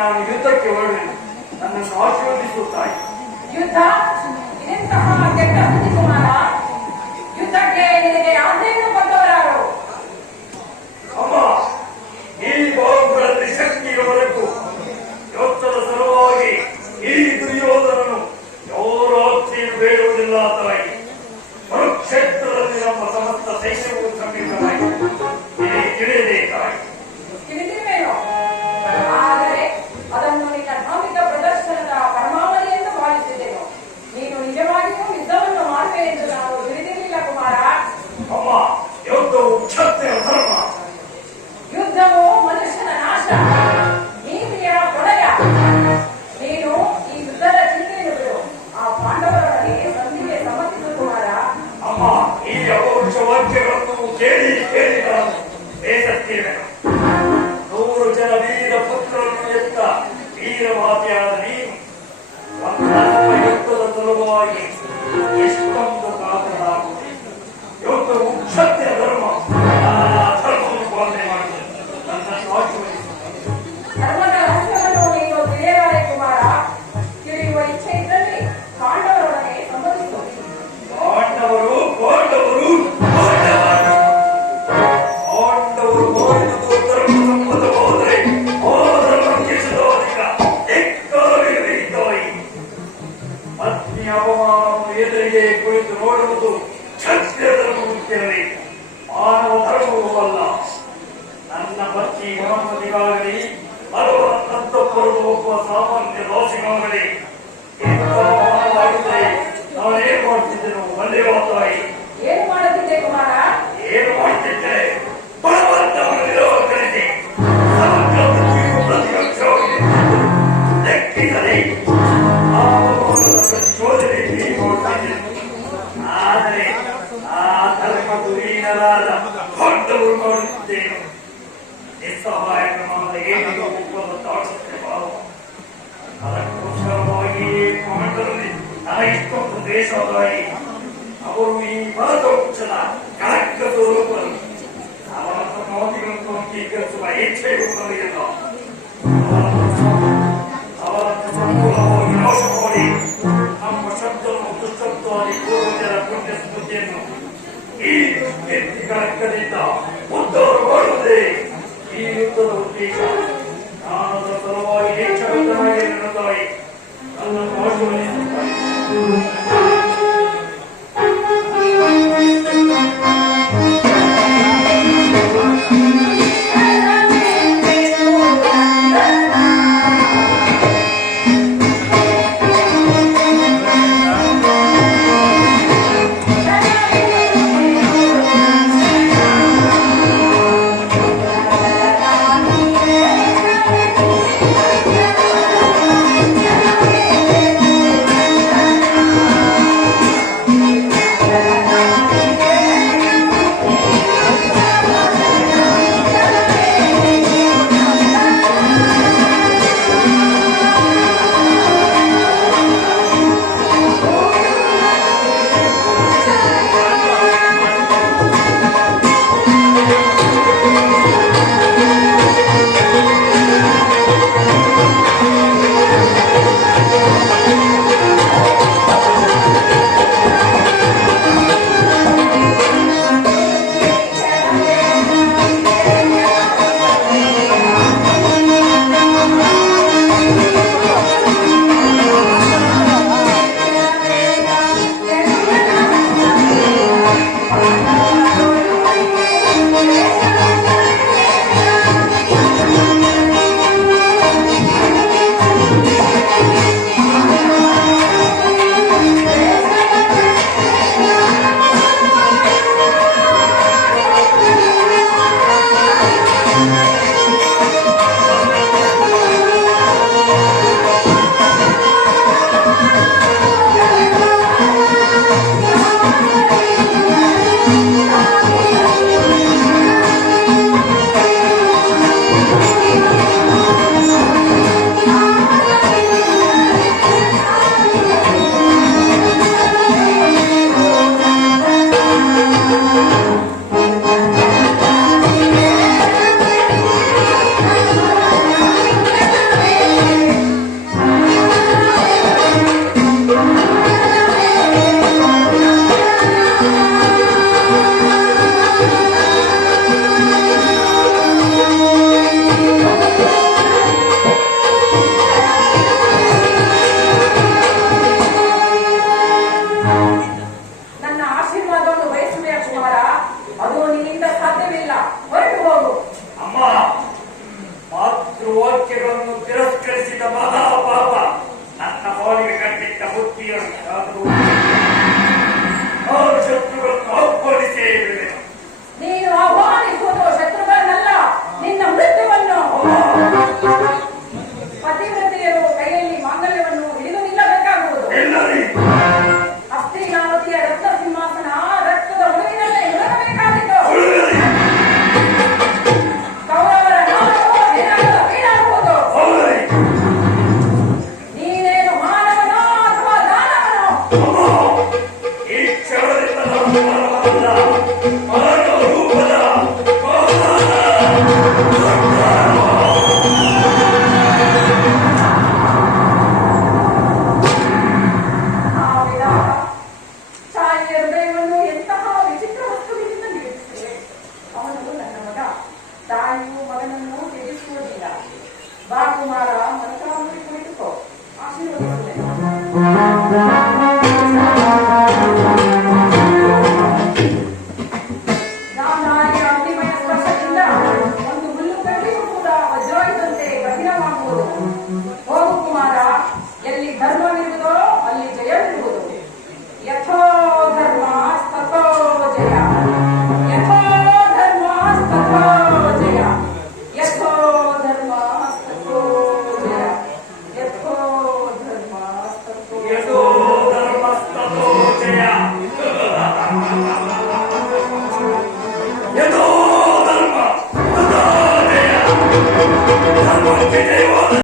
ನಾನು ಯುದ್ಧಕ್ಕೆ ಹೊರಡುವೆನು. ನನ್ನನ್ನು ಆಶೀರ್ವದಿಸುತ್ತಾಯಿ. ಯುದ್ಧ ಇದೆಂತಹ ಕೆಟ್ಟ ಸುದ್ದಿ ಕುಮಾರ. ಯುದ್ಧಕ್ಕೆ ನಿನಗೆ ಆಜ್ಞೆಯನ್ನು ಕೊಟ್ಟವರಾರು? ಅಮ್ಮ, ಈ ಬಾಹುಗಳಲ್ಲಿ ಶಕ್ತಿಯವರೆಗೂ ಯುದ್ಧದ ಸಲುವಾಗಿ ಈ ದುರ್ಯೋಧನನು ಯಾವ ಆಜ್ಞೆಯನ್ನು ಬೇಡುವುದಿಲ್ಲ ತಾಯಿ. ಕುರುಕ್ಷೇತ್ರದಲ್ಲಿ ನಮ್ಮ ಸಮಸ್ತ ಸೈನ್ಯವು ಸಮೀಪವಾಯಿತು. ತಿಳಿಯದೇ ತಾಯಿ. ತಿಳಿದಿರುವೆಯೋ? ಆದರೆ ಅದನ್ನು ನಿನ್ನ ಧಾರ್ಮಿಕ ಪ್ರದರ್ಶನದ ಪರಮಾವಧಿ ಎಂದು ಭಾವಿಸಿದೆನು. ನೀನು ನಿಜವಾಗಿಯೂ ಯುದ್ಧವನ್ನು ಮಾಡುವೆ ಎಂದು ನಾವು ತಿಳಿದಿರಲಿಲ್ಲ ಕುಮಾರ. ಅಮ್ಮ, ಯುದ್ಧವು ಕ್ಷತ್ರಿಯ ಧರ್ಮ. ಯುದ್ಧವು ಮನುಷ್ಯನ ನಾಶ, ನೀತಿಯ ಪ್ರಳಯ. ನೀನು ಈ ಯುದ್ಧದ ಚಿಂತೆಯನ್ನು ಬಿಡು. ಆ ಪಾಂಡವರೊಡನೆ ಸಂಧಿಗೆ ಸಮ್ಮತಿಸು ಕುಮಾರ. ಅಮ್ಮ, ಈ ಅಪೌರುಷ ವಾಕ್ಯಗಳನ್ನು ಕೇಳಿ ಕೇಳಿ ನಾನು ಬೇಸತ್ತಿರುವೆನು. 100 ಜನ ವೀರ ಪುತ್ರರನ್ನು ಎತ್ತ ವೀರಮಾತೆಯಾದ ನೀನು ಒಂದಲ್ಪ ಯುದ್ಧದ ಸುಲಭವಾಗಿ ಎಷ್ಟೊಂದು ಕಾತರಾಗುವುದು. ಯುದ್ಧವು ಕ್ಷತ್ರಿಯ ಧರ್ಮ. ಧರ್ಮವನ್ನು ಪಾಲನೆ ಮಾಡುವುದು ನನ್ನನ್ನು ಆಶೀರ್ವದಿಸುತ್ತದೆ. ಧರ್ಮದ ರಹಸ್ಯವನ್ನು ನೀನು ತಿಳಿಯಲಾರೆ ಕುಮಾರ. ತಿಳಿಯುವ ಇಚ್ಛೆ ಇದ್ದಲ್ಲಿ ಪಾಂಡವರೊಡನೆ ಸಂಬಂಧಿಸು. ಪಾಂಡವರು ಪಾಂಡವರು ಪಾಂಡವರು ಪಾಂಡವರು ಮಾಡಿದುದು ಧರ್ಮ ಸಮ್ಮತವಾದರೆ ಆ ಧರ್ಮಕ್ಕೆ ಸದಾಧಿಕ ಎಕ್ಕಾಗಿರಬೇಕಾಯಿ. ಪತ್ನಿ ಅವಮಾನವನ್ನು ಎದುರಿಗೆ ಕುಳಿತು ನೋಡುವುದು ಕ್ಷತ್ರಿಯ ಧರ್ಮವಿರಬೇಕು, ಮಾನವ ಧರ್ಮವೂ ಅಲ್ಲ. ನನ್ನ ಪತ್ನಿ ಗುಣಮತಿಗಾಗಲಿ ಬರುವಂತಪ್ಪರು ಒಬ್ಬ ಸಾಮಾನ್ಯ ದೋಷಿಗಾಗಲಿ ಮಾಡಿದರೆ ನಾನೇನು ಮಾಡ್ತಿದ್ದೇನು ಬಂದೇವ ತಾಯಿ? ಏನು ಮಾಡುತ್ತಿದ್ದೆ ಕುಮಾರ? ಏನು ಮಾಡ್ತಿದ್ದೆ? ಬಲವಂತವನ್ನು ನಿರಾಕರಿಸಿ ಸಮಗ್ರ ಬುದ್ಧಿಯು ಪ್ರತಿಪಕ್ಷವಾಗಿ ಲೆಕ್ಕಿಸದೆ ಆ ಶೋಧನೆ ನೋಡ್ತಿದ್ದೆ. ಆದರೆ ಆ ಧರ್ಮ ಧುರೀಣರಾದ ಪಾಂಡವರು ಮಾಡುತ್ತಿದ್ದೇನು? ನಿಸ್ಸಹಾಯ ಕ್ರಮದ ಏನಿಗೂ ಒಪ್ಪಲು ತಾಳುತ್ತೆ ಭಾವ. ಅದಕ್ಕೋಸ್ಕರವಾಗಿ ಪಾಂಡವರಲ್ಲಿ ನನಗಿಷ್ಟೊಂದು ದ್ವೇಷವಾದಾಗಿ ಅವರು ಈ ಭರತವಂಶದ ಕಳಂಕ ಸ್ವರೂಪರು. ಅವರ ಮೋದಿಗಳನ್ನು ಅಂಗೀಕರಿಸುವ ಇಚ್ಛೆಯು ನನಗಿಲ್ಲ. ಅವರನ್ನು ಸಂಪೂರ್ಣವಾಗಿ ನಾಶ ಮಾಡಿ ನಮ್ಮ ಶಬ್ದವನ್ನು ದುಷ್ಟತ್ವವಾಗಿ ಪೂರ್ವಜರ ಪುಣ್ಯ ಸ್ಮೃತಿಯನ್ನು ಈ ದುಷ್ಕೀರ್ತಿ ಕಳಂಕದಿಂದ ಉದ್ಧಾರ ಮಾಡುವುದೇ ಈ ಯುದ್ಧದ ಉದ್ದೇಶ. ನಾನು ಅದರ ಸಲುವಾಗಿ ಹೆಚ್ಚಾಗಿ ತಾಯಿ ನನ್ನನ್ನು ಆಶೀರ್ವದಿಸುತ್ತಾಯಿ. Yeah. ಅವನನ್ನು ತ್ಯಜಿಸುವುದಿಲ್ಲ. ಬಾ ಕುಮಾರ, ಮಂತ್ರಾವಳಿ ಕುಳಿತುಕೋ, ಆಶೀರ್ವದಿಸುವೆ.